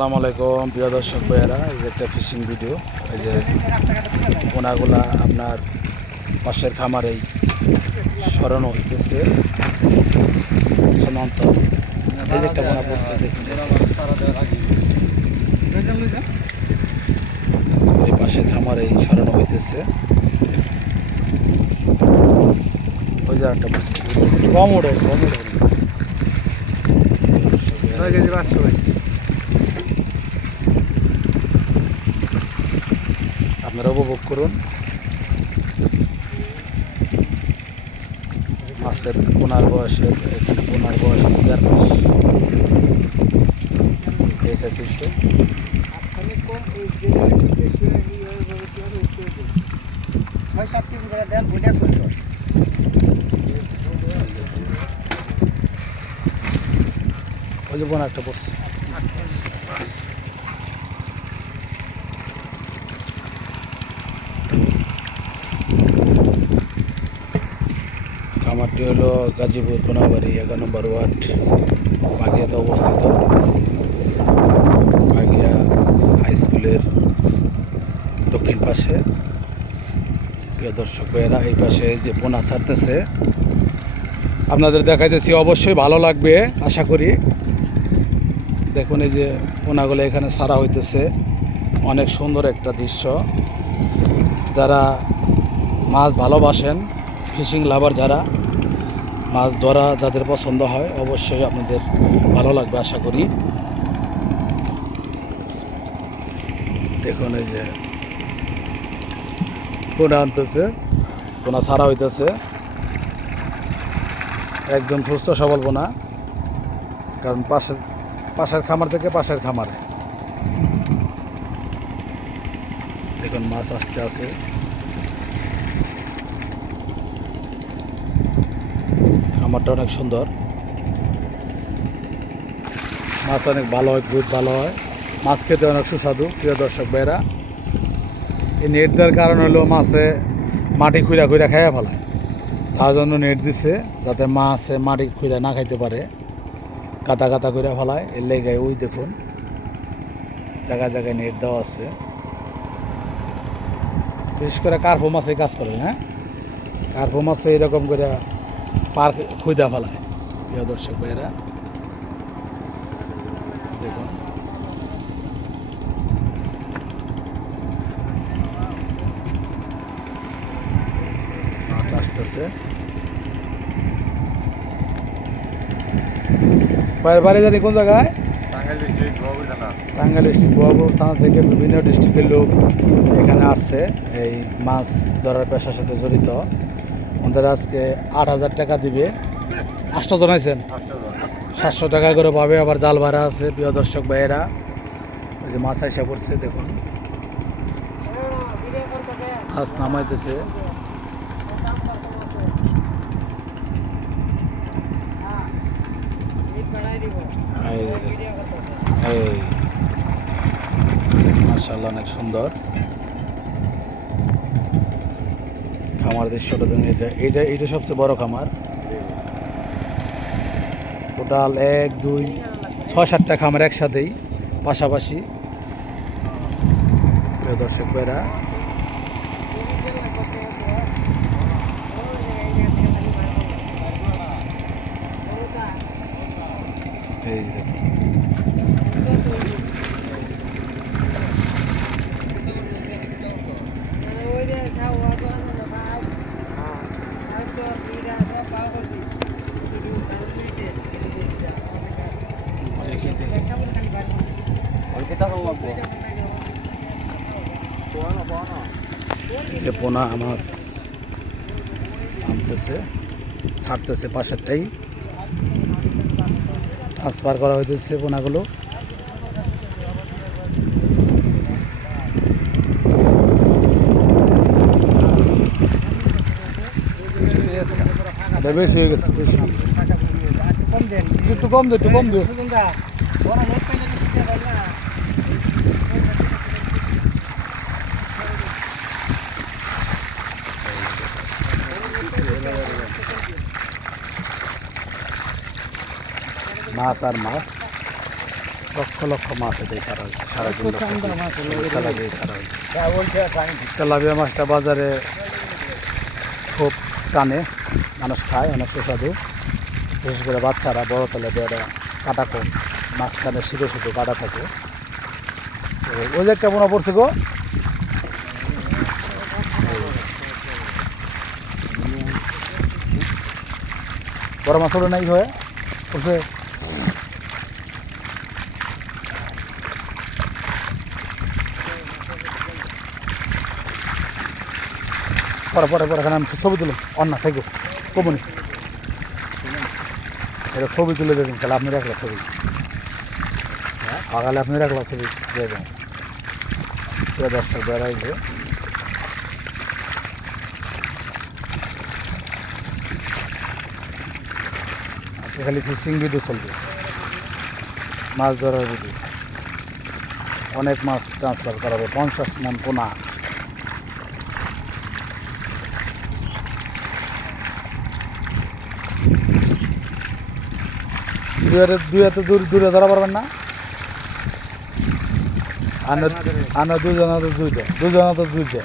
আসসালামু আলাইকুম প্রিয় দর্শক ভাইয়েরা, এই যে একটা ফিশিং ভিডিও। এই যে পোনাগুলা আপনার পাশের খামারেই সরানো হইতেছে। সীমান্ত এই যে একটা পোনা পড়ছে, দেখুন এই পাশের খামারেই সরানো হইতেছে। ওই যে একটা কম ওড়ে আপনারা উপভোগ করুন। মাছের পোনার বয়সের, এখানে পোনার বয়স 1.5 মাস। ওই যে পোনা একটা পড়ছে। খামারটি হলো গাজীপুর কোনাবাড়ি 11 নম্বর ওয়ার্ড, বাগিয়াতে অবস্থিত। বাগিয়া হাই স্কুলের দক্ষিণ পাশে। প্রিয় দর্শক ভাইয়েরা, এই পাশে যে পোনা ছাড়তেছে আপনাদের দেখাইতেছি, অবশ্যই ভালো লাগবে আশা করি। দেখুন এই যে পোনাগুলো এখানে ছাড়া হইতেছে, অনেক সুন্দর একটা দৃশ্য। যারা মাছ ভালোবাসেন, ফিশিং লাভার, যারা মাছ ধরা যাদের পছন্দ হয়, অবশ্যই আপনাদের ভালো লাগবে আশা করি। দেখুন এই যে পোনা আনতেছে, পোনা ছাড়া হইতেছে, একদম সুস্থ সবল পোনা। কারণ পাশের খামার থেকে পাশের খামারে দেখুন মাছ আসতে আছে। খামারটা অনেক সুন্দর, মাছ অনেক ভালো হয়, খুব ভালো হয়, মাছ খেতে অনেক সুস্বাদু। প্রিয় দর্শক ভাইরা, এই নেট দেওয়ার কারণ হলো মাছে মাটি খুঁড়া খাইয়া ফেলায়, তার জন্য নেট দিছে, যাতে মাছে মাটি খুঁড়া না খাইতে পারে, কাতা করে ফেলায়। এর লেগে ওই দেখুন জায়গায় জায়গায় নেট দেওয়া আছে। বিশেষ করে কার্পো মাছে কাজ করে, হ্যাঁ, কার্পো মাছে এরকম করে পার খুঁজা ফেলায়। প্রিয় দর্শক ভাইরা দেখুন, মাছ আসতেছে। বাড়ি জানি কোন জায়গায়? টাঙ্গাইল ডিস্ট্রিক্ট বোয়াপুর থানা থেকে বিভিন্ন ডিস্ট্রিক্টের লোক এখানে আসছে এই মাছ ধরার পেশার সাথে জড়িত। ওদের আজকে 8,000 টাকা দিবে। 8 জন আছেন, 700 টাকা করে পাবে, আবার জাল ভাড়া আছে। প্রিয় দর্শক ভাইয়েরা, ওই যে মাছ আইসা পড়ছে, দেখুন মাছ নামাইতেছে। মাশাআল্লাহ, অনেক সুন্দর খামার দৃশ্যটা। এটা সবচেয়ে বড় খামার। টোটাল 1, 2, 6, 7টা খামার একসাথেই পাশাপাশি। প্রিয় দর্শক ভাইরা, এই যে পোনা মাছ আনতেছে, ছাড়তেছে, পাশেরটাই ট্রান্সফার করা হইতেছে পোনাগুলো। বেশি হয়ে গেছে, একটু কম দে, মাছ আর মাছ লক্ষ লক্ষ মাছ এটাই ছাড়া হয়েছে সারাদিন তেলাপিয়া ছাড়া হয়েছে। তেলাপিয়া মাছটা বাজারে খুব টানে, মানুষ খায়, অনেক সুস্বাদু। বিশেষ করে বাচ্চারা, বড় তেলাপিয়া কাটা কম, মাঝখানে শুধু শুধু কাটা থাকে। ওই যে কেমন পড়ছে গো, বড় মাছ ওটা নাই হয়ে পড়ছে। পরে পরে পরে এখানে আমি ছবি তুলো, অন্য থাকো কমনি, এটা ছবি তুলে দেবেন। তাহলে আপনি রাখলা ছবি, আগালে আপনি রাখলা ছবি দেবেন। দর্শক বেড়াইছে, আজকে খালি ফিশিং ভিডিও চলবে, মাছ ধরার ভিডিও। অনেক মাছ ট্রান্সফার করা হবে, 50 মন পোনা। দুই হাতে দূরে ধরা পারবেন না, আনা দুজনা তো দুইটা।